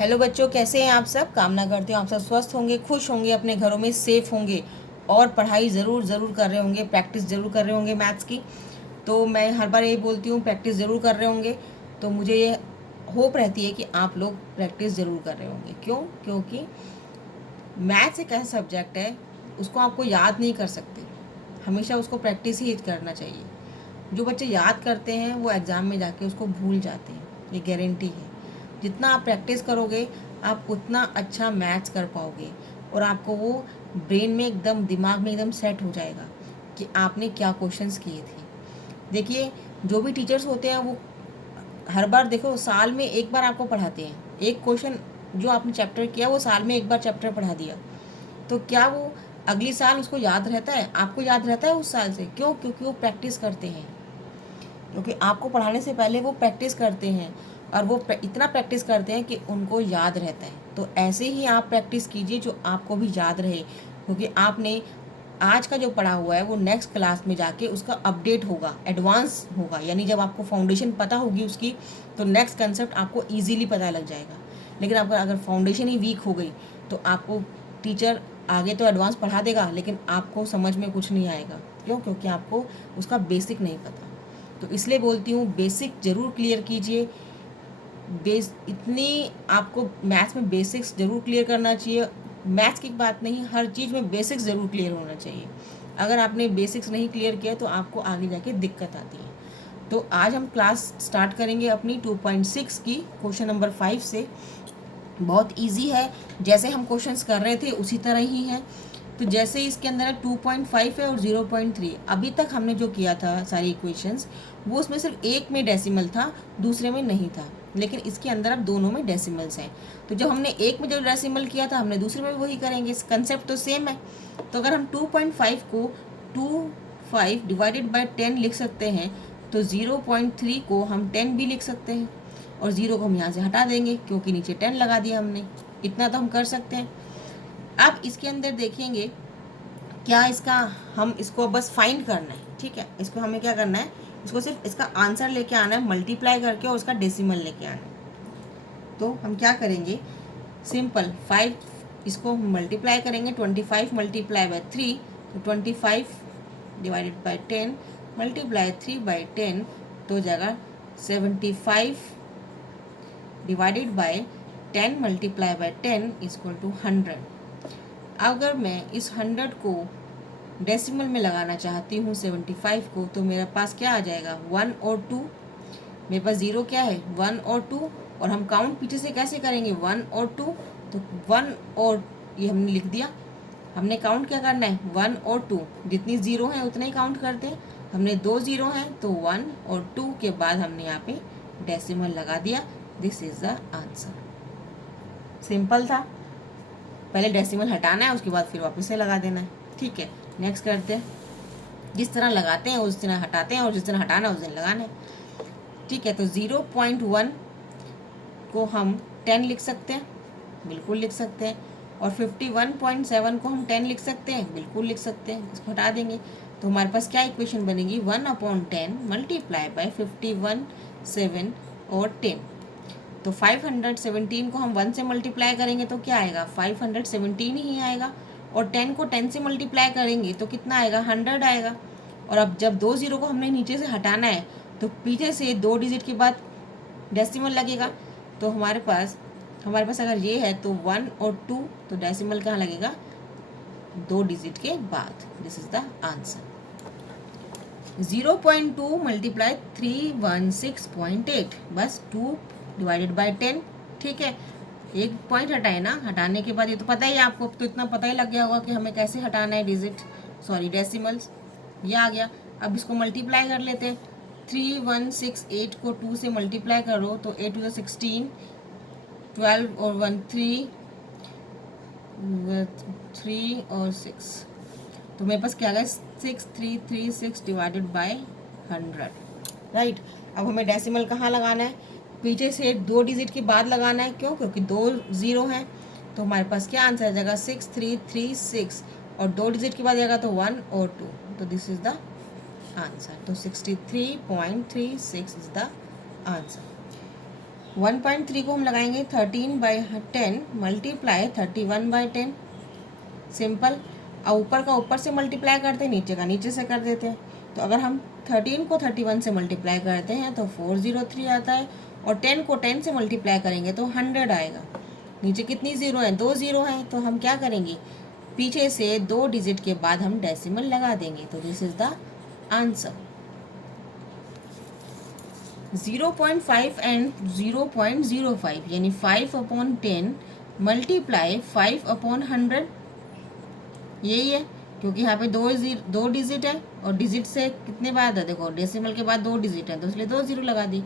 Hello बच्चों, कैसे हैं आप सब। कामना करती हूँ आप सब स्वस्थ होंगे, खुश होंगे, अपने घरों में सेफ होंगे और पढ़ाई ज़रूर ज़रूर कर रहे होंगे, प्रैक्टिस ज़रूर कर रहे होंगे मैथ्स की। तो मैं हर बार यही बोलती हूँ, प्रैक्टिस ज़रूर कर रहे होंगे। तो मुझे ये होप रहती है कि आप लोग प्रैक्टिस ज़रूर कर रहे होंगे। क्यों? क्योंकि मैथ्स एक ऐसा सब्जेक्ट है, उसको आपको याद नहीं कर सकते, हमेशा उसको प्रैक्टिस ही करना चाहिए। जो बच्चे याद करते हैं वो एग्ज़ाम में जाके उसको भूल जाते हैं, ये गारंटी है। जितना आप प्रैक्टिस करोगे आप उतना अच्छा मैथ्स कर पाओगे और आपको वो ब्रेन में एकदम, दिमाग में एकदम सेट हो जाएगा कि आपने क्या क्वेश्चंस किए थे। देखिए, जो भी टीचर्स होते हैं वो हर बार, देखो, साल में एक बार आपको पढ़ाते हैं। एक क्वेश्चन जो आपने चैप्टर किया वो साल में एक बार चैप्टर पढ़ा दिया, तो क्या वो अगली साल उसको याद रहता है? आपको याद रहता है उस साल से? क्यों? क्योंकि वो प्रैक्टिस करते हैं, क्योंकि आपको पढ़ाने से पहले वो प्रैक्टिस करते हैं और वो इतना प्रैक्टिस करते हैं कि उनको याद रहता है। तो ऐसे ही आप प्रैक्टिस कीजिए जो आपको भी याद रहे, क्योंकि आपने आज का जो पढ़ा हुआ है वो नेक्स्ट क्लास में जाके उसका अपडेट होगा, एडवांस होगा। यानी जब आपको फाउंडेशन पता होगी उसकी, तो नेक्स्ट कंसेप्ट आपको ईजीली पता लग जाएगा। लेकिन आपका अगर फाउंडेशन ही वीक हो गई तो आपको टीचर आगे तो एडवांस पढ़ा देगा लेकिन आपको समझ में कुछ नहीं आएगा। क्यों? क्योंकि आपको उसका बेसिक नहीं पता। तो इसलिए बोलती हूँ, बेसिक ज़रूर क्लियर कीजिए। इतनी आपको मैथ्स में बेसिक्स ज़रूर क्लियर करना चाहिए। मैथ्स की बात नहीं, हर चीज़ में बेसिक्स ज़रूर क्लियर होना चाहिए। अगर आपने बेसिक्स नहीं क्लियर किया तो आपको आगे जाके दिक्कत आती है। तो आज हम क्लास स्टार्ट करेंगे अपनी 2.6 की, क्वेश्चन नंबर 5 से। बहुत इजी है, जैसे हम क्वेश्चंस कर रहे थे उसी तरह ही है। तो जैसे इसके अंदर 2.5 है और 0.3, अभी तक हमने जो किया था सारी इक्वेशंस, वो उसमें सिर्फ एक में डेसिमल था, दूसरे में नहीं था। लेकिन इसके अंदर अब दोनों में डेसिमल्स हैं। तो जब हमने एक में जो डेसिमल किया था हमने दूसरे में भी वही करेंगे, कंसेप्ट तो सेम है। तो अगर हम 2.5 को 25 डिवाइडेड बाई 10 लिख सकते हैं, तो 0.3 को हम 10 भी लिख सकते हैं और 0 को हम यहाँ से हटा देंगे क्योंकि नीचे 10 लगा दिया हमने। इतना तो हम कर सकते हैं। अब इसके अंदर देखेंगे क्या इसका, हम इसको बस फाइंड करना है, ठीक है। इसको हमें क्या करना है, इसको सिर्फ इसका आंसर लेके आना है, मल्टीप्लाई करके, और उसका डेसिमल लेके आना है। तो हम क्या करेंगे, सिंपल 5 इसको मल्टीप्लाई करेंगे, 25 मल्टीप्लाई बाय 3, तो 25 डिवाइडेड बाय 10 मल्टीप्लाई 3 बाय 10, तो जगह 75 divided by 10 multiply by 10 equal to 100। अगर मैं इस 100 को डेसिमल में लगाना चाहती हूँ 75 को, तो मेरे पास क्या आ जाएगा, 1 और 2। मेरे पास 0 क्या है, 1 और 2, और हम काउंट पीछे से कैसे करेंगे, 1 और 2, तो 1 और ये हमने लिख दिया। हमने काउंट क्या करना है, 1 और 2, जितनी 0 हैं उतने ही काउंट करते हैं। हमने 2 0 हैं तो 1 और 2 के बाद हमने यहाँ पे डेसिमल लगा दिया। This is the answer. Simple था, पहले डेसिमल हटाना है, उसके बाद फिर वापस से लगा देना है, ठीक है। नेक्स्ट करते हैं, जिस तरह लगाते हैं उस तरह हटाते हैं और जिस तरह हटाना है उस दिन लगाना है, ठीक है। तो 0.1 को हम 10 लिख सकते हैं, बिल्कुल लिख सकते हैं। और 51.7 को हम 10 लिख सकते हैं, बिल्कुल लिख सकते हैं। इसको हटा देंगे तो हमारे पास क्या इक्वेशन बनेगी, 1/10 मल्टीप्लाई बाय 51, 7 और 10। तो 517 को हम 1 से मल्टीप्लाई करेंगे तो क्या आएगा, 517 ही आएगा। और 10 को 10 से मल्टीप्लाई करेंगे तो कितना आएगा, 100 आएगा। और अब जब 2 0 को हमने नीचे से हटाना है तो पीछे से 2 डिजिट के बाद डेसिमल लगेगा। तो हमारे पास अगर ये है तो 1 और 2, तो डेसिमल कहाँ लगेगा, 2 डिजिट के बाद। This is the answer. 0.2 multiply 316.8, बस 2 डिवाइडेड बाय 10, ठीक है। एक पॉइंट हटाए ना, हटाने के बाद ये तो पता ही है आपको, तो इतना पता ही लग गया होगा कि हमें कैसे हटाना है डिजिट, सॉरी डेसिमल्स। ये आ गया। अब इसको मल्टीप्लाई कर लेते हैं। 3168 को 2 से मल्टीप्लाई करो तो 8 टू 16, 12 और 1 3, 3 और 6, तो मेरे पास क्या आ गया, 6336 डिवाइडेड बाय 100, राइट। अब हमें डेसिमल कहाँ लगाना है, पीछे से 2 डिजिट के बाद लगाना है। क्यों? क्योंकि 2 0 हैं। तो हमारे पास क्या आंसर आ जाएगा, 6336, और 2 डिजिट के बाद जाएगा तो 1 और 2, तो दिस इज द आंसर। तो 63.36 इज द आंसर। 1.3 को हम लगाएंगे 13/10 मल्टीप्लाई 31/10, सिंपल। और ऊपर का ऊपर से मल्टीप्लाई करते हैं, नीचे का नीचे से कर देते हैं। तो अगर हम 13 को 31 से मल्टीप्लाई करते हैं तो 403 आता है, और 10 को 10 से मल्टीप्लाई करेंगे तो 100 आएगा। नीचे कितनी ज़ीरो है? 2 ज़ीरो है, तो हम क्या करेंगे, पीछे से 2 डिजिट के बाद हम डेसिमल लगा देंगे। तो this is the answer. 0.5 and 0.05 यानी 5/10 मल्टीप्लाई 5/100, यही है। क्योंकि यहाँ पे दो डिजिट है, और डिजिट से कितने बाद है, देखो डेसिमल के बाद 2 डिजिट है, तो इसलिए 2 ज़ीरो लगा दी।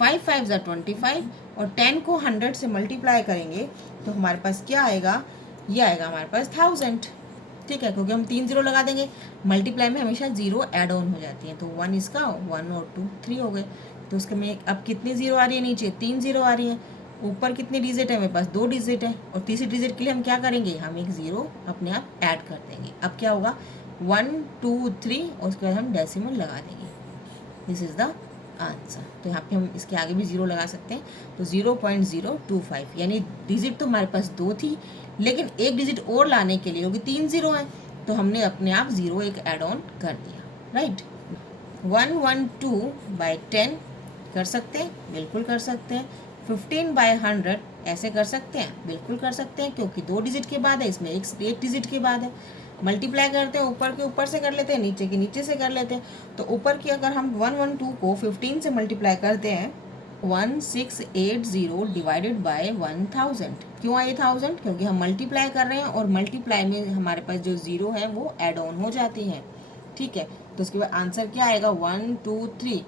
5 5 ज़ा 25, और 10 को 100 से मल्टीप्लाई करेंगे तो हमारे पास क्या आएगा, ये आएगा हमारे पास 1000। ठीक है, क्योंकि हम 3 ज़ीरो लगा देंगे, मल्टीप्लाई में हमेशा ज़ीरो ऐड ऑन हो जाती है। तो 1 इसका, 1 और 2 3 हो गए। तो उसके में अब कितनी ज़ीरो आ रही है, नीचे 3 ज़ीरो आ रही है, ऊपर कितनी डिजिट है, मेरे पास 2 डिजिट है, और तीसरी डिजिट के लिए हम क्या करेंगे, हम एक ज़ीरो अपने आप ऐड कर देंगे। अब क्या होगा, 1 2 3, और उसके बाद हम डेसिमल लगा देंगे। This is the answer. तो यहाँ पे हम इसके आगे भी ज़ीरो लगा सकते हैं। तो 0.025 यानी डिजिट तो हमारे पास 2 थी, लेकिन एक डिजिट और लाने के लिए, क्योंकि 3 ज़ीरो है, तो हमने अपने आप ज़ीरो एक ऐड ऑन कर दिया, राइट। 112/10 कर सकते हैं, बिल्कुल कर सकते हैं। 15/100 ऐसे कर सकते हैं, बिल्कुल कर सकते हैं, क्योंकि 2 डिजिट के बाद है, इसमें एक डिजिट के बाद है। मल्टीप्लाई करते हैं, ऊपर के ऊपर से कर लेते हैं, नीचे के नीचे से कर लेते हैं। तो ऊपर की अगर हम 112 को 15 से मल्टीप्लाई करते हैं, 1680 डिवाइडेड बाय 1000। क्यों आए 1000? क्योंकि हम मल्टीप्लाई कर रहे हैं, और मल्टीप्लाई में हमारे पास जो ज़ीरो है वो ऐड ऑन हो जाती हैं। ठीक है, तो उसके बाद आंसर क्या आएगा, 1 2 3।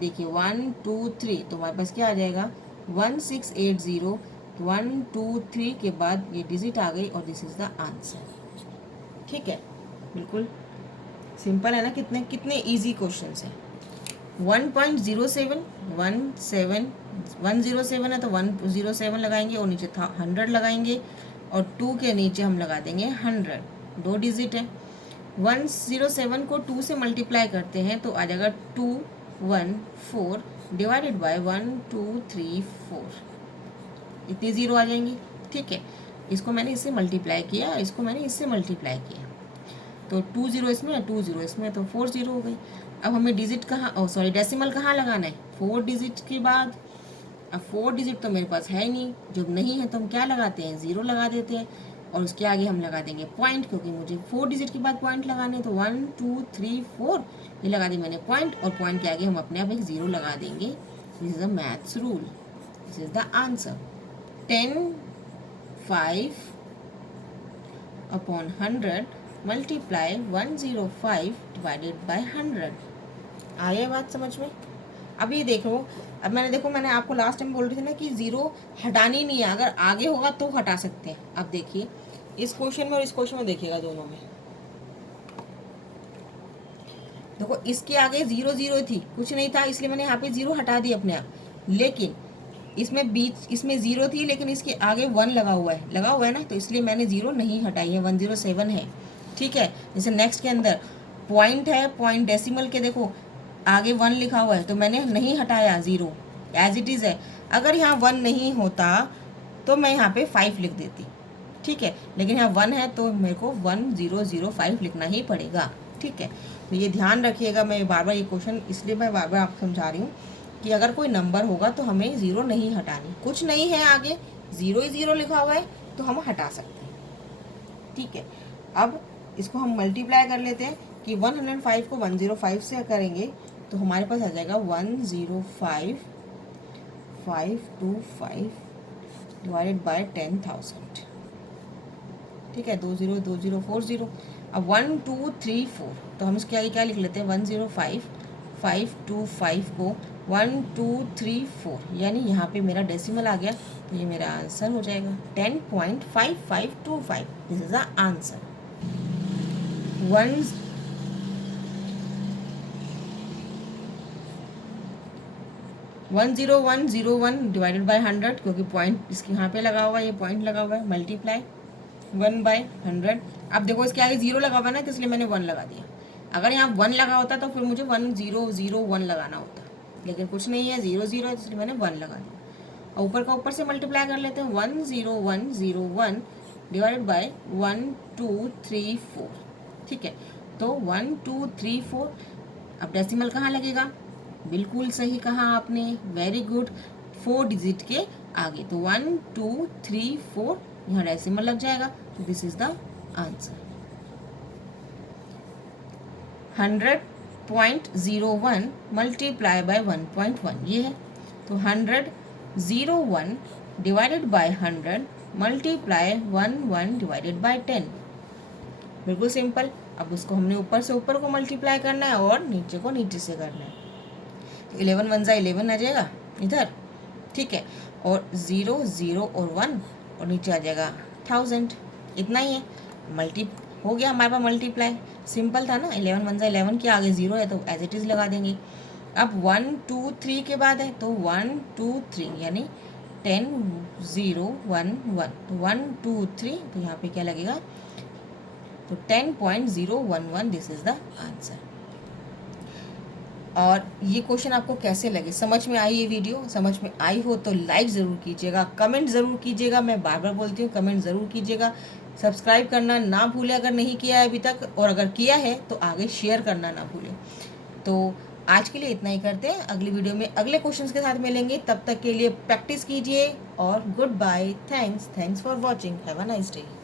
देखिए 1 2 3, तो हमारे पास क्या आ जाएगा, 1680। 1 2 3 के बाद ये डिजिट आ गई, और दिस इज़ द आंसर। ठीक है, बिल्कुल सिंपल है ना, कितने कितने इजी क्वेश्चन है। 1.07 107 है, तो 107 लगाएंगे, और नीचे 100 लगाएंगे, और 2 के नीचे हम लगा देंगे 100, 2 डिजिट है। 107 को 2 से मल्टीप्लाई करते हैं तो आ जाएगा 214 डिवाइडेड बाय 1 2 3 4, इतनी ज़ीरो आ जाएंगी। ठीक है, इसको मैंने इससे मल्टीप्लाई किया, इसको मैंने इससे मल्टीप्लाई किया, तो 2 ज़ीरो इसमें, 2 ज़ीरो इसमें, तो 4 ज़ीरो हो गई। अब हमें डिजिट कहाँ, सॉरी डेसिमल कहाँ लगाना है, 4 डिजिट के बाद। अब 4 डिजिट तो मेरे पास है नहीं, जब नहीं है तो हम क्या लगाते हैं, ज़ीरो लगा देते हैं, और उसके आगे हम लगा देंगे पॉइंट, क्योंकि मुझे 4 डिजिट के बाद पॉइंट लगाने हैं। तो 1 2 3 4 ये लगा दी मैंने पॉइंट, और पॉइंट के आगे हम अपने आप एक ज़ीरो लगा देंगे। This is a maths rule, this is the answer. 10 5/100 multiply 105 divided by 100। आया बात समझ में? अब ये देखो, अब मैंने आपको लास्ट टाइम बोल रही थी ना कि ज़ीरो हटानी नहीं है, अगर आगे होगा तो हटा सकते हैं। अब देखिए इस क्वेश्चन में और इस क्वेश्चन में देखिएगा, दोनों में देखो इसके आगे 0 0 थी, कुछ नहीं था, इसलिए मैंने यहाँ पे 0 हटा दी अपने आप। लेकिन इसमें 0 थी, लेकिन इसके आगे 1 लगा हुआ है ना, तो इसलिए मैंने 0 नहीं हटाई है, 107 है। ठीक है, जैसे नेक्स्ट के अंदर पॉइंट है, पॉइंट डेसिमल के देखो आगे 1 लिखा हुआ है, तो मैंने नहीं हटाया, 0 एज इट इज़ है। अगर यहाँ 1 नहीं होता तो मैं यहाँ पे 5 लिख देती। ठीक है, लेकिन यहाँ 1 है तो मेरे को 1005 लिखना ही पड़ेगा। ठीक है, तो ये ध्यान रखिएगा। मैं बार बार ये क्वेश्चन इसलिए मैं बार बार आपको समझा रही हूँ कि अगर कोई नंबर होगा तो हमें 0 नहीं हटानी, कुछ नहीं है आगे, 0 ही 0 लिखा हुआ है तो हम हटा सकते हैं। ठीक है, अब इसको हम मल्टीप्लाई कर लेते हैं कि 105 को 105 से करेंगे तो हमारे पास आ जाएगा 105,525 डिवाइडेड बाय 10,000। ठीक है, 2 0 2 0 4 0। अब 1 2 3 4, तो हम इसके आगे क्या लिख लेते हैं, 105,525 को 1 2 3 4, यानी यहाँ पे मेरा डेसिमल आ गया, तो ये मेरा आंसर हो जाएगा 10.5525। This is the answer. 10101 divided by 100, क्योंकि पॉइंट इसके यहाँ पे लगा हुआ है, ये पॉइंट लगा हुआ है, मल्टीप्लाई 1/100। अब देखो इसके आगे 0 लगा हुआ है ना, तो इसलिए मैंने 1 लगा दिया। अगर यहाँ 1 लगा होता तो फिर मुझे 1001 लगाना होता, लेकिन कुछ नहीं है, 0 0 है, इसलिए मैंने 1 लगा दिया। और ऊपर का ऊपर से मल्टीप्लाई कर लेते हैं, 10101 डिवाइडेड बाय 1234। ठीक है, तो 1234। अब डेसिमल कहाँ लगेगा? बिल्कुल सही कहा आपने, वेरी गुड, 4 डिजिट के आगे, तो 1234 यहाँ डेसिमल लग जाएगा, तो this is the answer. 100.01 multiply by 1.1 ये है, तो 100 divided by 100 multiply 11 divided by 10। बिल्कुल सिंपल। अब उसको हमने ऊपर से ऊपर को मल्टीप्लाई करना है और नीचे को नीचे से करना है, तो 11 वन जा 11 आ जाएगा इधर, ठीक है, और 0 0 और 1 और नीचे आ जाएगा 1000। इतना ही है, मल्टी हो गया हमारे पास मल्टीप्लाई, सिंपल था ना। 11 वन जा 11 के आगे 0 है तो एज इट इज़ लगा देंगे। अब 1 2 3 के बाद है तो 1 2 3 यानी 10 0 1 1, तो 1 2 3, तो यहाँ पे क्या लगेगा, तो 10.011 दिस इज द आंसर। और ये क्वेश्चन आपको कैसे लगे, समझ में आई ये वीडियो? समझ में आई हो तो लाइक ज़रूर कीजिएगा, कमेंट ज़रूर कीजिएगा, मैं बार बार बोलती हूँ कमेंट ज़रूर कीजिएगा, सब्सक्राइब करना ना भूलें अगर नहीं किया है अभी तक, और अगर किया है तो आगे शेयर करना ना भूलें। तो आज के लिए इतना ही करते हैं, अगली वीडियो में अगले क्वेश्चंस के साथ मिलेंगे, तब तक के लिए प्रैक्टिस कीजिए और goodbye, thanks for watching, have a nice day.